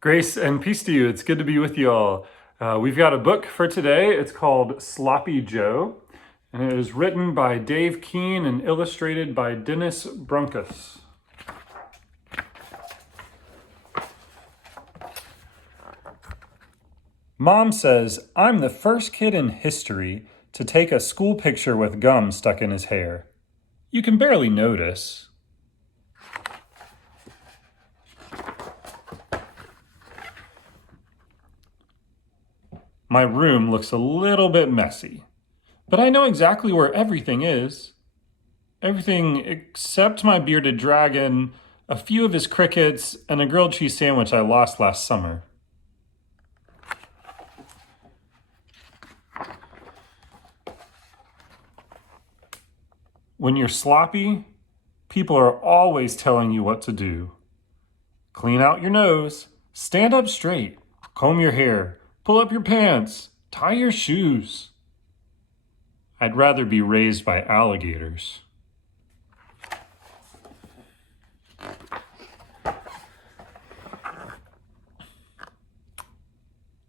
Grace and peace to you. It's good to be with you all. We've got a book for today. It's called Sloppy Joe, and it is written by Dave Keene and illustrated by Dennis Brunkus. Mom says I'm the first kid in history to take a school picture with gum stuck in his hair. You can barely notice. My room looks a little bit messy, but I know exactly where everything is. Everything except my bearded dragon, a few of his crickets, and a grilled cheese sandwich I lost last summer. When you're sloppy, people are always telling you what to do. Clean out your nose, stand up straight, comb your hair, pull up your pants, tie your shoes. I'd rather be raised by alligators.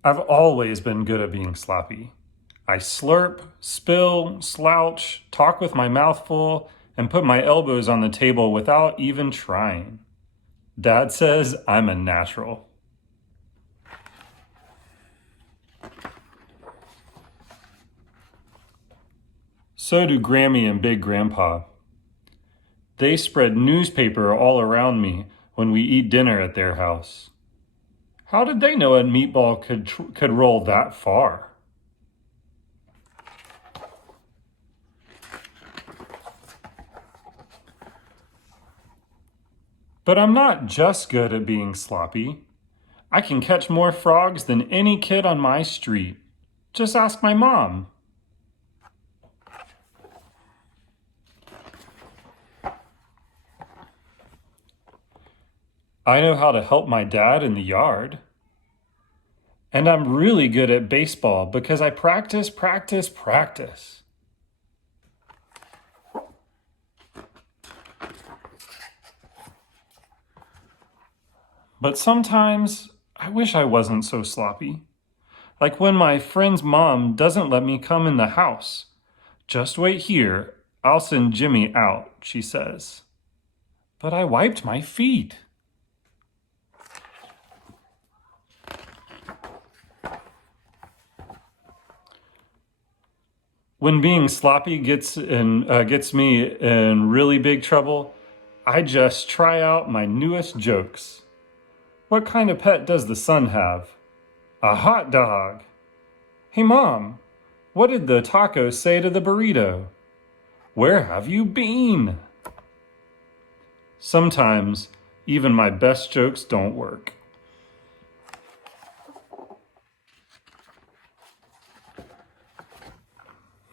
I've always been good at being sloppy. I slurp, spill, slouch, talk with my mouth full, and put my elbows on the table without even trying. Dad says I'm a natural. So do Grammy and Big Grandpa. They spread newspaper all around me when we eat dinner at their house. How did they know a meatball could roll that far? But I'm not just good at being sloppy. I can catch more frogs than any kid on my street. Just ask my mom. I know how to help my dad in the yard. And I'm really good at baseball because I practice. But sometimes I wish I wasn't so sloppy. Like when my friend's mom doesn't let me come in the house. Just wait here, I'll send Jimmy out, she says. But I wiped my feet. When being sloppy gets me in really big trouble, I just try out my newest jokes. What kind of pet does the sun have? A hot dog. Hey Mom, what did the taco say to the burrito? Where have you been? Sometimes even my best jokes don't work.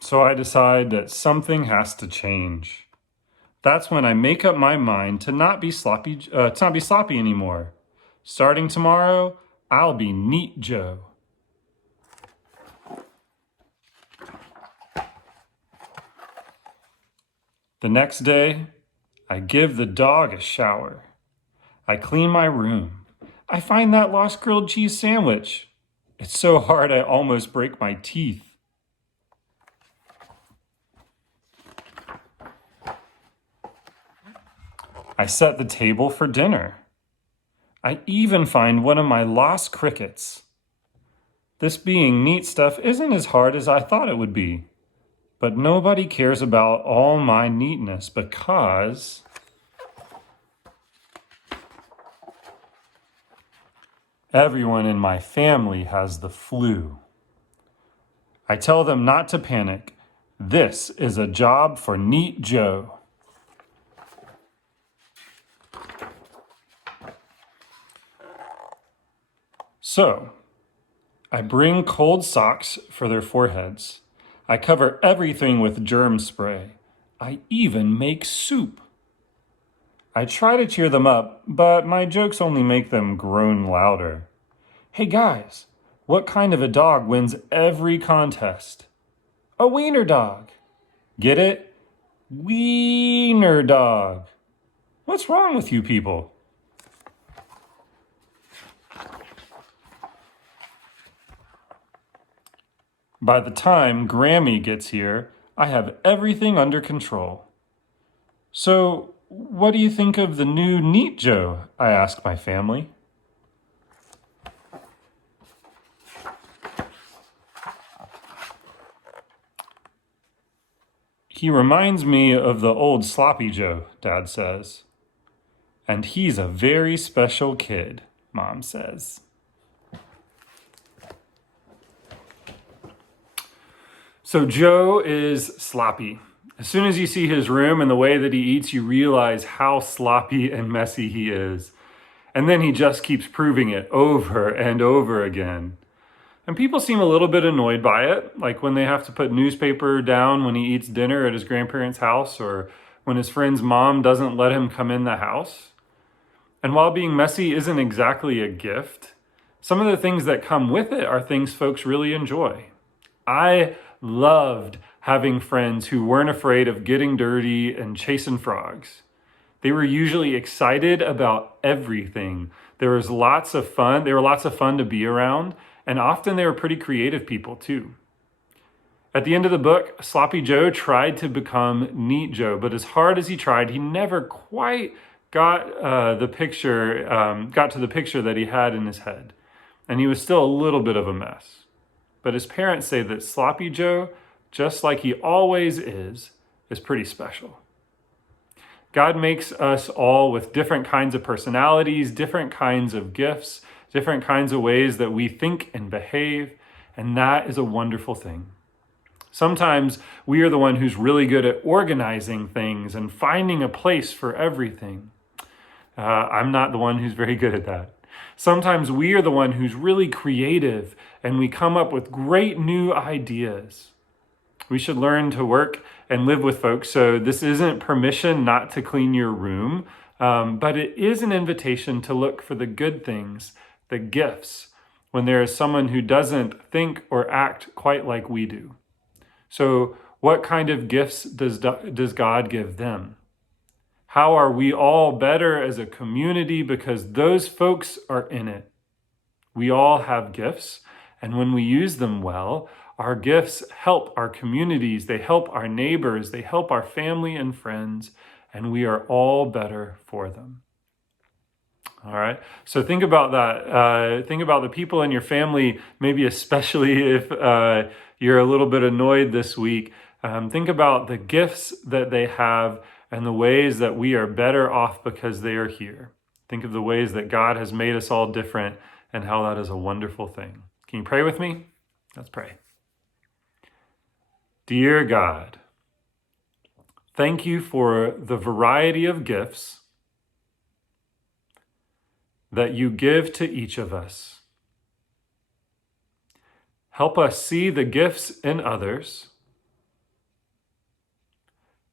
So I decide that something has to change. That's when I make up my mind to not be sloppy anymore. Starting tomorrow, I'll be Neat Joe. The next day, I give the dog a shower. I clean my room. I find that lost grilled cheese sandwich. It's so hard I almost break my teeth. I set the table for dinner. I even find one of my lost crickets. This being neat stuff isn't as hard as I thought it would be. But nobody cares about all my neatness because everyone in my family has the flu. I tell them not to panic. This is a job for Neat Joe. So, I bring cold socks for their foreheads. I cover everything with germ spray. I even make soup. I try to cheer them up, but my jokes only make them groan louder. Hey guys, what kind of a dog wins every contest? A wiener dog. Get it? Wiener dog. What's wrong with you people? By the time Grammy gets here, I have everything under control. So, what do you think of the new Neat Joe? I ask my family. He reminds me of the old Sloppy Joe, Dad says. And he's a very special kid, Mom says. So Joe is sloppy. As soon as you see his room and the way that he eats, you realize how sloppy and messy he is. And then he just keeps proving it over and over again. And people seem a little bit annoyed by it, like when they have to put newspaper down when he eats dinner at his grandparents' house, or when his friend's mom doesn't let him come in the house. And while being messy isn't exactly a gift, some of the things that come with it are things folks really enjoy. I loved having friends who weren't afraid of getting dirty and chasing frogs. They were usually excited about everything. There was lots of fun. They were lots of fun to be around. And often they were pretty creative people too. At the end of the book, Sloppy Joe tried to become Neat Joe, but as hard as he tried, he never quite got to the picture that he had in his head. And he was still a little bit of a mess. But his parents say that Sloppy Joe, just like he always is pretty special. God makes us all with different kinds of personalities, different kinds of gifts, different kinds of ways that we think and behave, and that is a wonderful thing. Sometimes we are the one who's really good at organizing things and finding a place for everything. I'm not the one who's very good at that. Sometimes we are the one who's really creative and we come up with great new ideas. We should learn to work and live with folks. So this isn't permission not to clean your room, but it is an invitation to look for the good things, the gifts, when there is someone who doesn't think or act quite like we do. So what kind of gifts does God give them? How are we all better as a community because those folks are in it? We all have gifts, and when we use them well, our gifts help our communities, they help our neighbors, they help our family and friends, and we are all better for them. All right, so think about that. Think about the people in your family, maybe especially if you're a little bit annoyed this week. Think about the gifts that they have and the ways that we are better off because they are here. Think of the ways that God has made us all different and how that is a wonderful thing. Can you pray with me? Let's pray. Dear God, thank you for the variety of gifts that you give to each of us. Help us see the gifts in others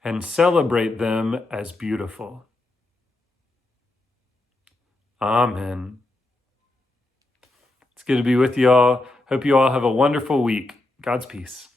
and celebrate them as beautiful. Amen. It's good to be with you all. Hope you all have a wonderful week. God's peace.